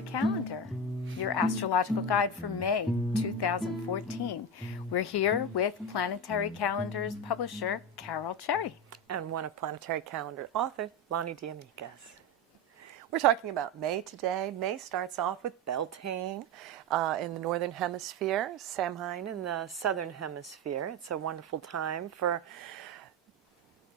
Planetary calendar, your astrological guide for May 2014. We're here with Planetary calendar's publisher, Carol Cherry. And one of Planetary calendar author, Lonnie D'Amicis. We're talking about May today. May starts off with Beltane in the Northern Hemisphere, Samhain in the Southern Hemisphere. It's a wonderful time for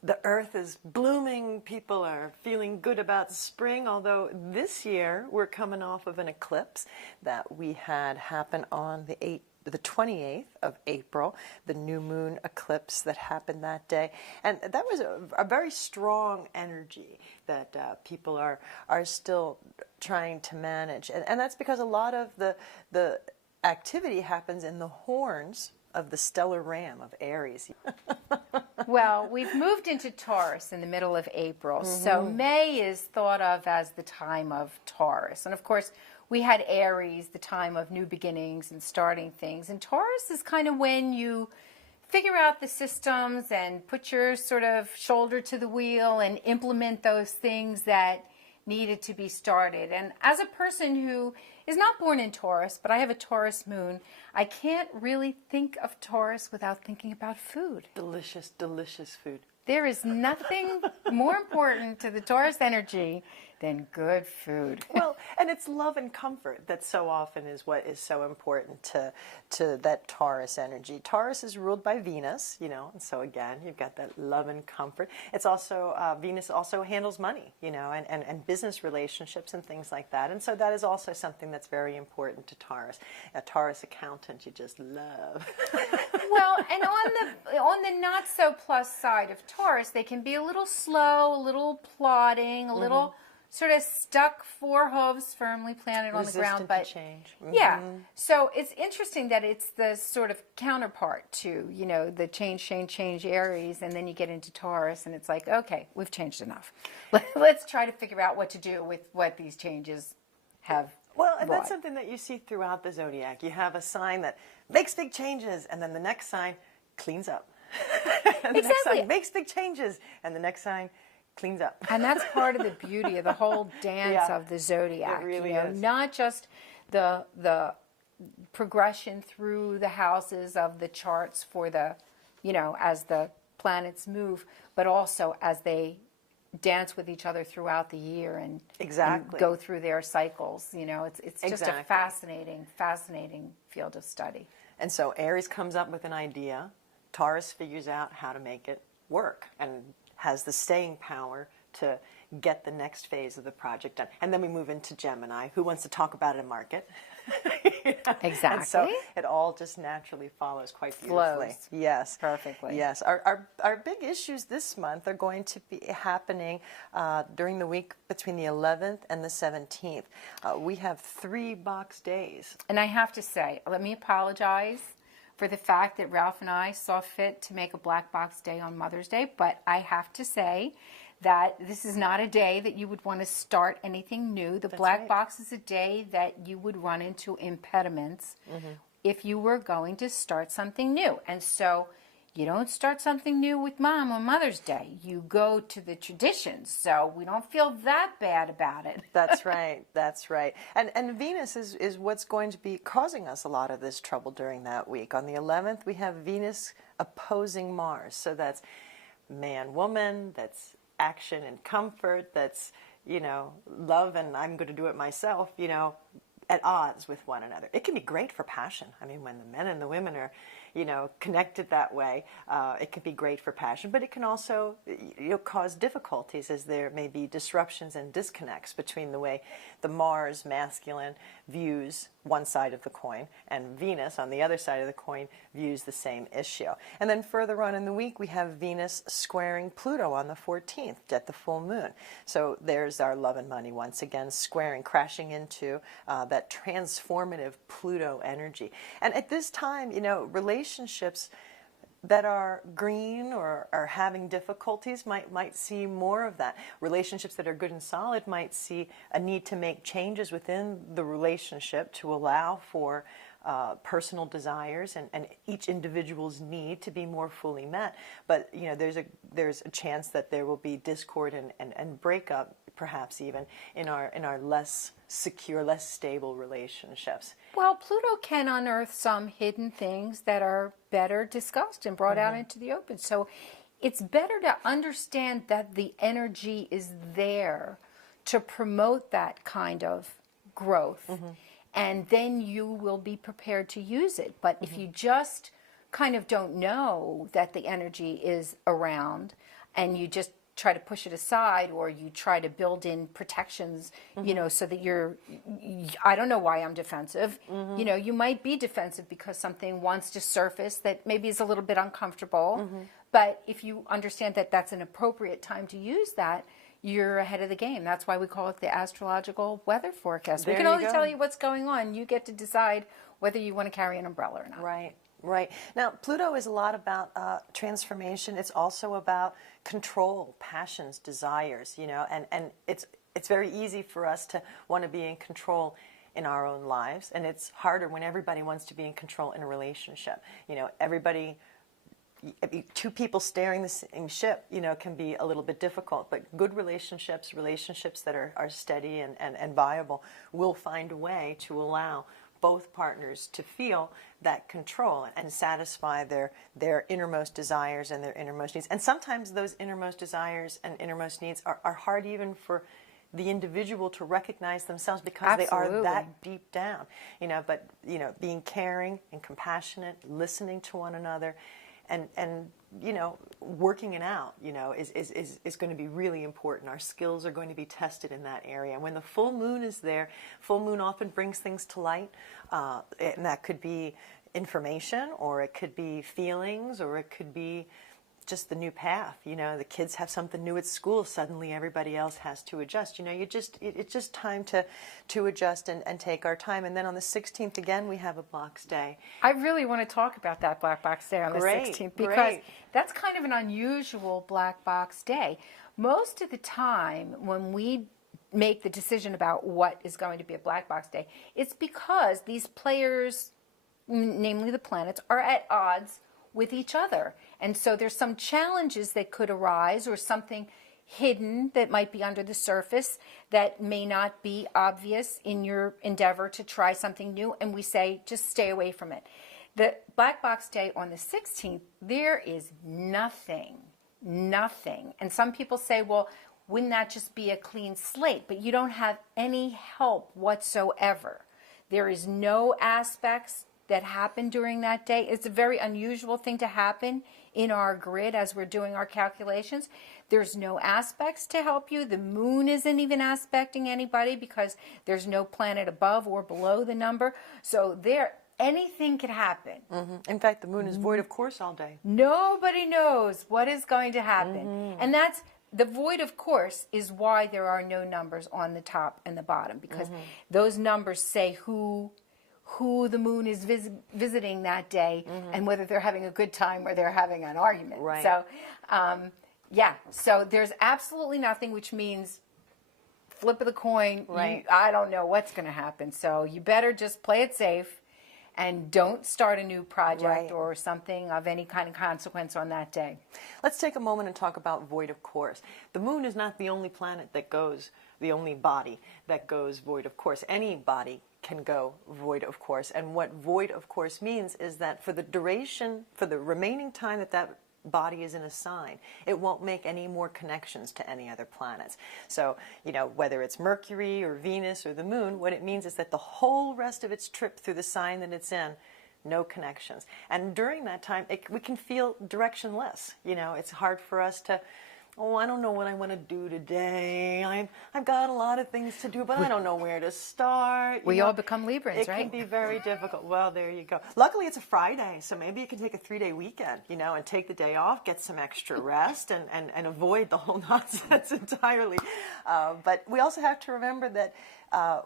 the earth is blooming. People are feeling good about spring, although this year we're coming off of an eclipse that we had happen on the 28th of April, the new moon eclipse that happened that day. And that was a very strong energy that people are still trying to manage. And that's because a lot of the activity happens in the horns of the stellar ram of Aries. Well, we've moved into Taurus in the middle of April, so May is thought of as the time of Taurus. And of course, we had Aries, the time of new beginnings and starting things. And Taurus is kind of when you figure out the systems and put your sort of shoulder to the wheel and implement those things that needed to be started. And as a person who is not born in Taurus, but I have a Taurus moon, I can't really think of Taurus without thinking about food. Delicious, delicious food. There is nothing more important to the Taurus energy than good food. Well, and it's love and comfort that so often is what is so important to that Taurus energy. Taurus is ruled by Venus, and so again, you've got that love and comfort. It's also, Venus also handles money, and business relationships and things like that. And so that is also something that's very important to Taurus. A Taurus accountant you just love. Well, and on the not so plus side of Taurus, they can be a little slow, a little plodding, a little sort of stuck, four hooves firmly planted on the ground. But change. Yeah, so it's interesting that it's the sort of counterpart to the change Aries, and then you get into Taurus, and it's like, okay, we've changed enough. Let's try to figure out what to do with what these changes have. Well, and that's something that you see throughout the zodiac. You have a sign that makes big changes, and then the next sign cleans up. And the next sign makes big changes, and the next sign cleans up. And that's part of the beauty of the whole dance of the zodiac. It really is. Not just the progression through the houses of the charts for the, as the planets move, but also as they dance with each other throughout the year and go through their cycles. It's just a fascinating field of study. And so Aries comes up with an idea. Taurus figures out how to make it work and has the staying power to get the next phase of the project done. And then we move into Gemini, who wants to talk about a market. Exactly. And so it all just naturally follows quite beautifully. Flows. Yes. Perfectly. Yes. Our big issues this month are going to be happening during the week between the 11th and the 17th. We have 3 box days. And I have to say, let me apologize for the fact that Ralph and I saw fit to make a black box day on Mother's Day, but I have to say that this is not a day that you would want to start anything new. The black box is a day that you would run into impediments if you were going to start something new. And so you don't start something new with Mom on Mother's Day. You go to the traditions, so we don't feel that bad about it. That's right. That's right. And Venus is what's going to be causing us a lot of this trouble during that week. On the 11th, we have Venus opposing Mars. So that's man-woman, that's action and comfort, that's, love and I'm going to do it myself, at odds with one another. It can be great for passion. I mean, when the men and the women are, connected that way, it can be great for passion, but it can also, cause difficulties as there may be disruptions and disconnects between the way the Mars masculine views one side of the coin and Venus on the other side of the coin views the same issue. And then further on in the week, we have Venus squaring Pluto on the 14th at the full moon. So there's our love and money once again squaring, crashing into that transformative Pluto energy. And at this time, relationships that are green or are having difficulties might see more of that. Relationships that are good and solid might see a need to make changes within the relationship to allow for personal desires and each individual's need to be more fully met. But there's a chance that there will be discord and breakup, perhaps even in our less secure, less stable relationships. Well, Pluto can unearth some hidden things that are better discussed and brought out into the open. So it's better to understand that the energy is there to promote that kind of growth. And then you will be prepared to use it. But if you just kind of don't know that the energy is around and you just try to push it aside, or you try to build in protections, so that I don't know why I'm defensive. You might be defensive because something wants to surface that maybe is a little bit uncomfortable. But if you understand that that's an appropriate time to use that, you're ahead of the game. That's why we call it the astrological weather forecast. We can only tell you what's going on. You get to decide whether you want to carry an umbrella or not. Right. Now, Pluto is a lot about transformation. It's also about control, passions, desires, and it's very easy for us to want to be in control in our own lives, and it's harder when everybody wants to be in control in a relationship. Two people steering the same ship, can be a little bit difficult, but good relationships that are steady and viable, will find a way to allow both partners to feel that control and satisfy their innermost desires and their innermost needs. And sometimes those innermost desires and innermost needs are hard even for the individual to recognize themselves, because they are that deep down. But being caring and compassionate, listening to one another, and working it out, is going to be really important. Our skills are going to be tested in that area. And when the full moon is there, full moon often brings things to light, and that could be information, or it could be feelings, or it could be just the new path. The kids have something new at school, suddenly everybody else has to adjust. It's just time to adjust and take our time. And then on the 16th, again, we have a Box Day. I really want to talk about that Black Box Day on the 16th, because that's kind of an unusual Black Box Day. Most of the time when we make the decision about what is going to be a Black Box Day, it's because these players, namely the planets, are at odds with each other. And so there's some challenges that could arise, or something hidden that might be under the surface that may not be obvious in your endeavor to try something new, and we say just stay away from it. The Black Box Day on the 16th, there is nothing. And some people say, well, wouldn't that just be a clean slate? But you don't have any help whatsoever. There is no aspects that happen during that day. It's a very unusual thing to happen in our grid as we're doing our calculations. There's no aspects to help you. The moon isn't even aspecting anybody, because there's no planet above or below the number. So anything could happen. In fact, the moon is void of course all day. Nobody knows what is going to happen. And that's the void of course is why there are no numbers on the top and the bottom, because those numbers say who the moon is visiting that day, and whether they're having a good time or they're having an argument. So, so there's absolutely nothing, which means flip of the coin. I don't know what's going to happen. So you better just play it safe and don't start a new project or something of any kind of consequence on that day. Let's take a moment and talk about void of course. The moon is not the only planet that goes, the only body that goes void of course. Any body can go void of course. And what void of course means is that for the duration, for the remaining time that body is in a sign, it won't make any more connections to any other planets. So, whether it's Mercury or Venus or the moon, what it means is that the whole rest of its trip through the sign that it's in, no connections. And during that time, we can feel directionless. It's hard for us to, I don't know what I want to do today. I've got a lot of things to do, but I don't know where to start. We all become Librans, right? It can be very difficult. Well, there you go. Luckily, it's a Friday, so maybe you can take a 3-day weekend, and take the day off, get some extra rest, and avoid the whole nonsense entirely. But we also have to remember that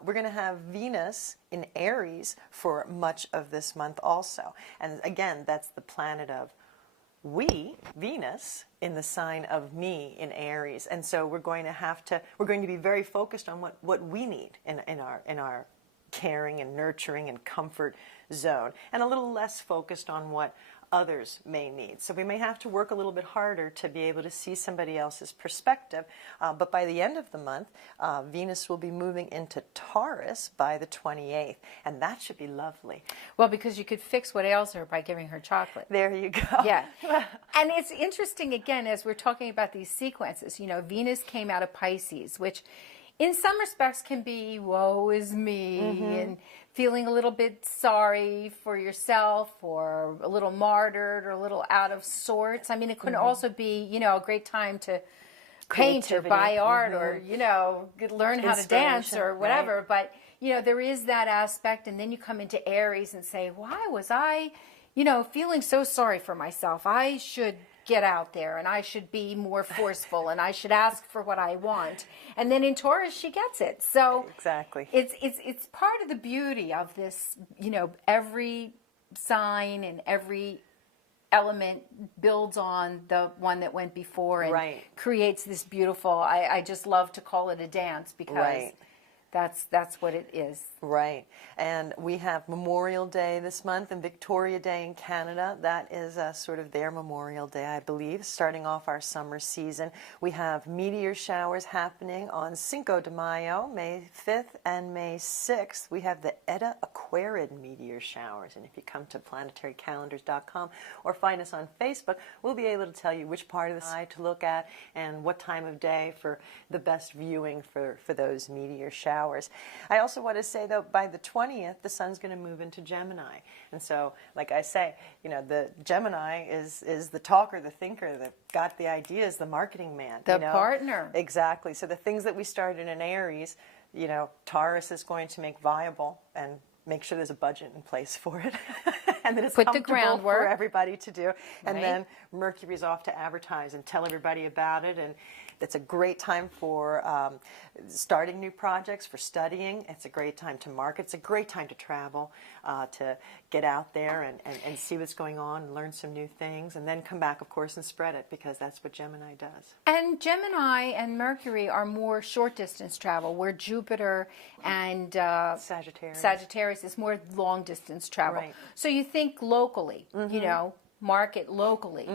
we're going to have Venus in Aries for much of this month also. And again, that's the planet of Venus in the sign of me in Aries, and so we're going to be very focused on what we need in our caring and nurturing and comfort zone, and a little less focused on what others may need. So we may have to work a little bit harder to be able to see somebody else's perspective. But by the end of the month, Venus will be moving into Taurus by the 28th, and that should be lovely. Well, because you could fix what ails her by giving her chocolate. There you go. Yeah. And it's interesting, again, as we're talking about these sequences, you know, Venus came out of Pisces, which in some respects can be woe is me, and feeling a little bit sorry for yourself, or a little martyred, or a little out of sorts. I mean, it could also be, you know, a great time to paint or buy art, or, you know, learn how to dance or whatever. Right. But, you know, there is that aspect. And then you come into Aries and say, why was I, you know, feeling so sorry for myself? I should get out there, and I should be more forceful, and I should ask for what I want. And then in Taurus, she gets it. So exactly, it's part of the beauty of this. You know, every sign and every element builds on the one that went before, and creates this beautiful. I just love to call it a dance, because that's what it is. Right. And we have Memorial Day this month and Victoria Day in Canada. That is sort of their Memorial Day, I believe, starting off our summer season. We have meteor showers happening on Cinco de Mayo, May 5th and May 6th. We have the Eta Aquarid meteor showers. And if you come to planetarycalendars.com or find us on Facebook, we'll be able to tell you which part of the sky to look at and what time of day for the best viewing for those meteor showers. I also want to say, though, by the 20th, the sun's going to move into Gemini. And so, like I say, you know, the Gemini is the talker, the thinker, that got the ideas, the marketing man. The partner. Exactly. So the things that we started in Aries, you know, Taurus is going to make viable and make sure there's a budget in place for it. And that it's comfortable for everybody to do. And then Mercury's off to advertise and tell everybody about it. And it's a great time for starting new projects, for studying. It's a great time to market. It's a great time to travel, to get out there and see what's going on and learn some new things, and then come back, of course, and spread it, because that's what Gemini does. And Gemini and Mercury are more short-distance travel, where Jupiter and Sagittarius is more long-distance travel. Right. So you think locally, you know, market locally.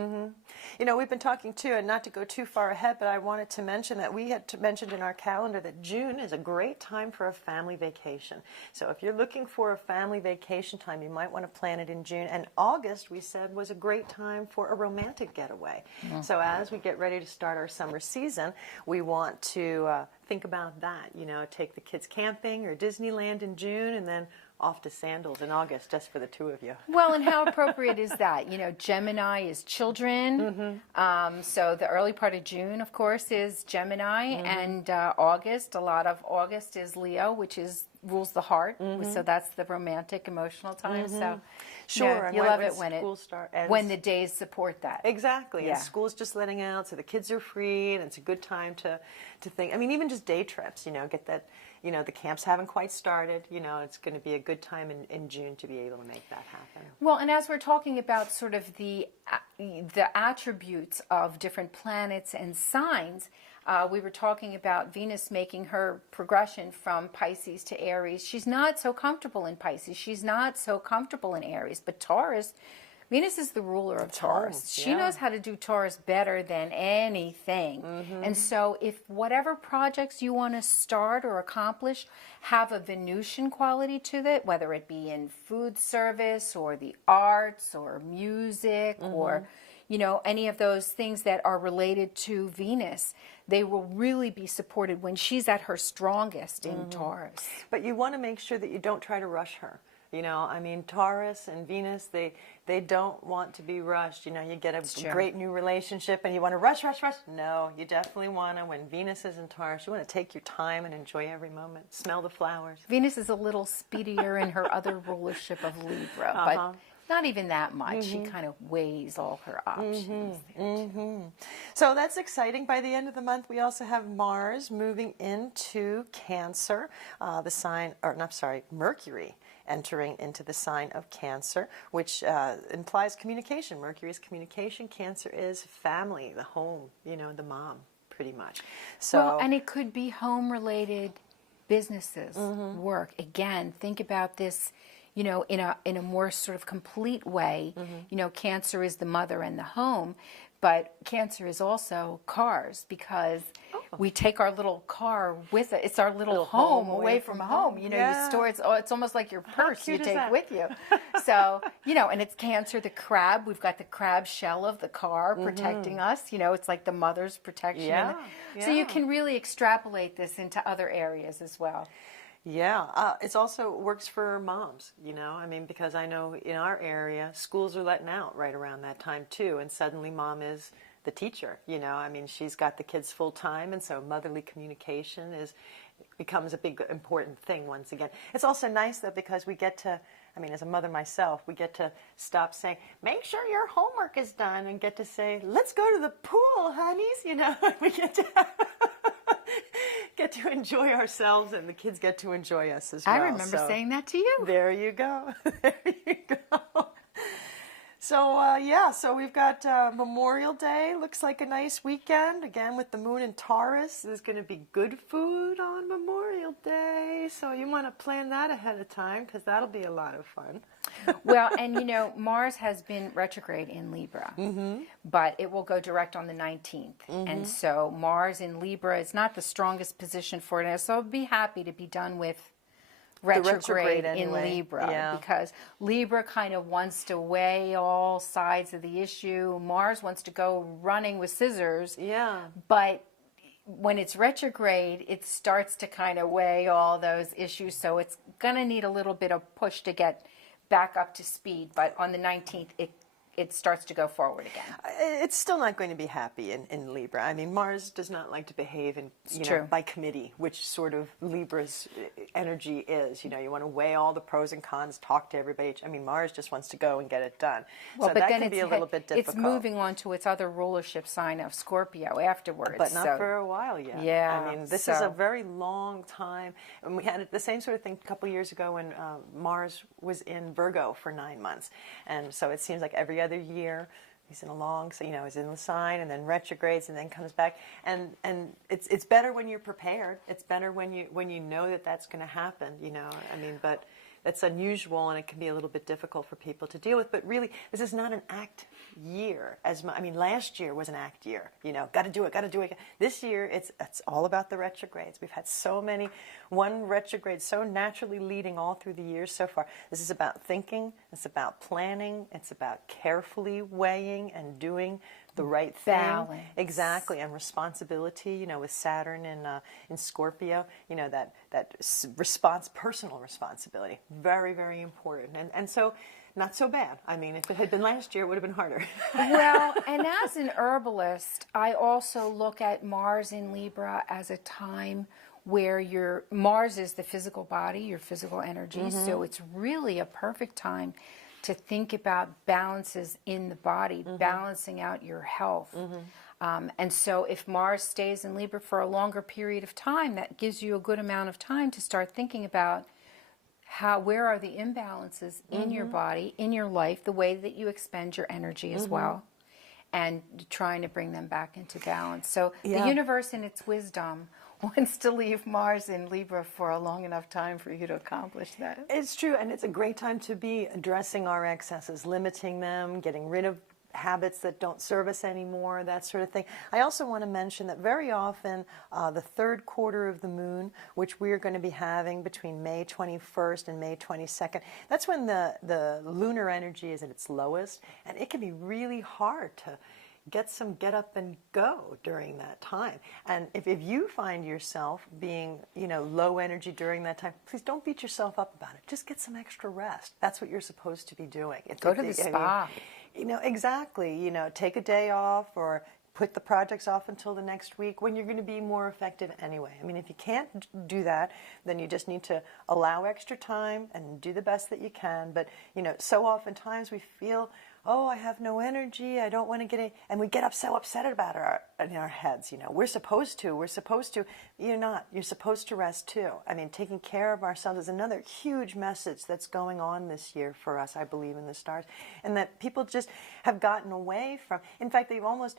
You know, we've been talking too, and not to go too far ahead, but I wanted to mention that we had mentioned in our calendar that June is a great time for a family vacation. So if you're looking for a family vacation time, you might want to plan it in June. And August, we said, was a great time for a romantic getaway. So as we get ready to start our summer season, we want to think about that. You know, take the kids camping or Disneyland in June, and then off to Sandals in August, just for the two of you. Well, and how appropriate is that? You know, Gemini is children. So the early part of June, of course, is Gemini, and August, a lot of August is Leo, which rules the heart. So that's the romantic, emotional time. So sure, you love it when the days support that. Exactly. And school's just letting out, so the kids are free, and it's a good time to think. I mean, even just day trips, you know, get that. You know, the camps haven't quite started. You know, it's going to be a good time in June to be able to make that happen. Well, and as we're talking about sort of the attributes of different planets and signs, we were talking about Venus making her progression from Pisces to Aries. She's not so comfortable in Pisces. She's not so comfortable in Aries. But Taurus, Venus is the ruler of Taurus. She knows how to do Taurus better than anything. And so if whatever projects you want to start or accomplish have a Venusian quality to it, whether it be in food service or the arts or music or, you know, any of those things that are related to Venus, they will really be supported when she's at her strongest in Taurus. But you want to make sure that you don't try to rush her. You know, I mean, Taurus and Venus, they don't want to be rushed. You know, you get a great new relationship and you want to rush. No, you definitely want to, when Venus is in Taurus, you want to take your time and enjoy every moment. Smell the flowers. Venus is a little speedier in her other rulership of Libra, but not even that much. She kind of weighs all her options. So that's exciting. By the end of the month, we also have Mars moving into Cancer, Mercury entering into the sign of Cancer, which implies communication. Mercury is communication. Cancer is family, the home, you know, the mom, pretty much. So, well, and it could be home-related businesses, work. Again, think about this, in a more sort of complete way. Cancer is the mother and the home, but Cancer is also cars, because we take our little car with it. It's our little home away from home. You store it. It's almost like your purse you take with you. So, and it's Cancer, the crab. We've got the crab shell of the car protecting us. It's like the mother's protection. Yeah. So you can really extrapolate this into other areas as well. Yeah, it also works for moms, because I know in our area, schools are letting out right around that time too, and suddenly mom is the teacher, she's got the kids full time, and so motherly communication becomes a big, important thing once again. It's also nice though, because we get to, as a mother myself, we get to stop saying, make sure your homework is done, and get to say, let's go to the pool, honeys, we get to enjoy ourselves, and the kids get to enjoy us as well. I remember saying that to you. There you go. There you go. So, so we've got Memorial Day. Looks like a nice weekend. Again, with the moon in Taurus, there's going to be good food on Memorial Day. So you want to plan that ahead of time, because that'll be a lot of fun. Well, and Mars has been retrograde in Libra, but it will go direct on the 19th. And so Mars in Libra is not the strongest position for it. So I'll be happy to be done with retrograde anyway. In Libra, because Libra kind of wants to weigh all sides of the issue. Mars wants to go running with scissors. Yeah. But when it's retrograde, it starts to kind of weigh all those issues. So it's going to need a little bit of push to get back up to speed. But on the 19th, it starts to go forward again. It's still not going to be happy in Libra. Mars does not like to behave by committee, which sort of Libra's energy is. You want to weigh all the pros and cons, talk to everybody. Mars just wants to go and get it done. Well, so but that then can be a little bit difficult. It's moving on to its other rulership sign of Scorpio afterwards. But not for a while yet. Yeah. This is a very long time. And we had the same sort of thing a couple years ago when Mars was in Virgo for 9 months. And so it seems like every other year he's in a long, he's in the sign, and then retrogrades, and then comes back. And it's better when you're prepared. It's better when you know that that's going to happen. But that's unusual, and it can be a little bit difficult for people to deal with. But really, this is not an act year. Last year was an act year. Got to do it. This year, it's all about the retrogrades. We've had so many, one retrograde so naturally leading all through the years so far. This is about thinking. It's about planning. It's about carefully weighing and doing the right thing. Balance. Exactly, and responsibility, with Saturn in Scorpio, that personal responsibility, very, very important. And so, not so bad. If it had been last year, it would have been harder. Well, and as an herbalist, I also look at Mars in Libra as a time where Mars is the physical body, your physical energy, so it's really a perfect time to think about balances in the body, balancing out your health. And so if Mars stays in Libra for a longer period of time, that gives you a good amount of time to start thinking about where are the imbalances in your body, in your life, the way that you expend your energy as well, and trying to bring them back into balance. So the universe in its wisdom wants to leave Mars in Libra for a long enough time for you to accomplish that. It's true, and it's a great time to be addressing our excesses, limiting them, getting rid of habits that don't serve us anymore, that sort of thing. I also want to mention that very often the third quarter of the moon, which we're going to be having between May 21st and May 22nd, that's when the lunar energy is at its lowest, and it can be really hard to get some get up and go during that time. And if you find yourself being, low energy during that time, please don't beat yourself up about it. Just get some extra rest. That's what you're supposed to be doing. Go to the spa. Exactly. Take a day off, or put the projects off until the next week when you're going to be more effective anyway. If you can't do that, then you just need to allow extra time and do the best that you can. But, so oftentimes we feel, oh, I have no energy, I don't want to get it, and we get so upset about it in our heads. We're supposed to. You're not. You're supposed to rest too. Taking care of ourselves is another huge message that's going on this year for us, I believe, in the stars, and that people just have gotten away from. In fact, they've almost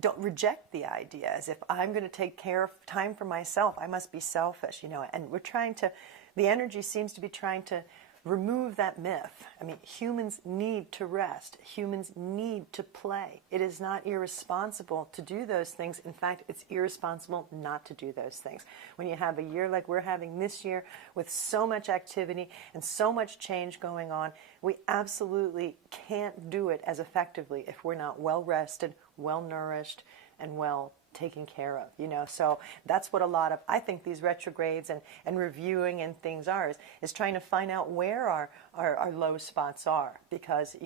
don't reject the idea as if I'm going to take care of time for myself. I must be selfish, and we're trying to, the energy seems to be trying to remove that myth. I mean, humans need to rest. Humans need to play. It is not irresponsible to do those things. In fact, it's irresponsible not to do those things. When you have a year like we're having this year with so much activity and so much change going on, we absolutely can't do it as effectively if we're not well rested, well nourished, and well taken care of, so that's what a lot of, I think, these retrogrades and reviewing and things are, is trying to find out where our low spots are, because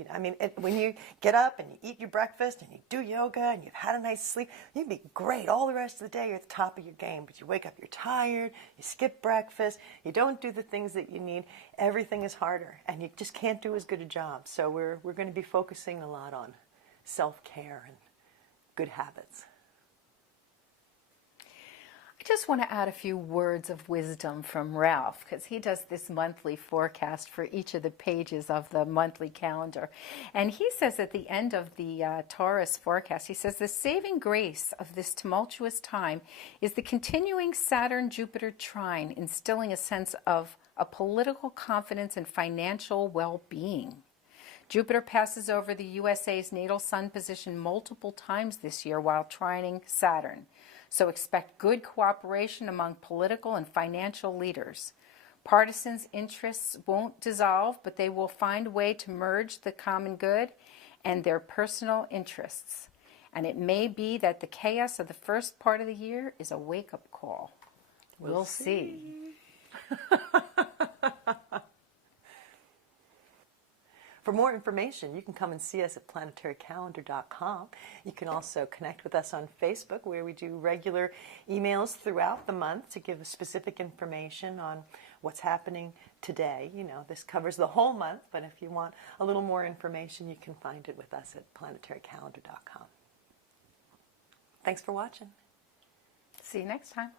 when you get up and you eat your breakfast and you do yoga and you've had a nice sleep, you'd be great all the rest of the day. You're at the top of your game, but you wake up, you're tired, you skip breakfast, you don't do the things that you need, everything is harder and you just can't do as good a job. So we're going to be focusing a lot on self-care and good habits. I just want to add a few words of wisdom from Ralph, because he does this monthly forecast for each of the pages of the monthly calendar. And he says at the end of the Taurus forecast, he says, the saving grace of this tumultuous time is the continuing Saturn-Jupiter trine, instilling a sense of a political confidence and financial well-being. Jupiter passes over the USA's natal sun position multiple times this year while trining Saturn. So expect good cooperation among political and financial leaders. Partisans' interests won't dissolve, but they will find a way to merge the common good and their personal interests. And it may be that the chaos of the first part of the year is a wake-up call. We'll see. For more information, you can come and see us at planetarycalendar.com. You can also connect with us on Facebook, where we do regular emails throughout the month to give specific information on what's happening today. This covers the whole month, but if you want a little more information, you can find it with us at planetarycalendar.com. Thanks for watching. See you next time.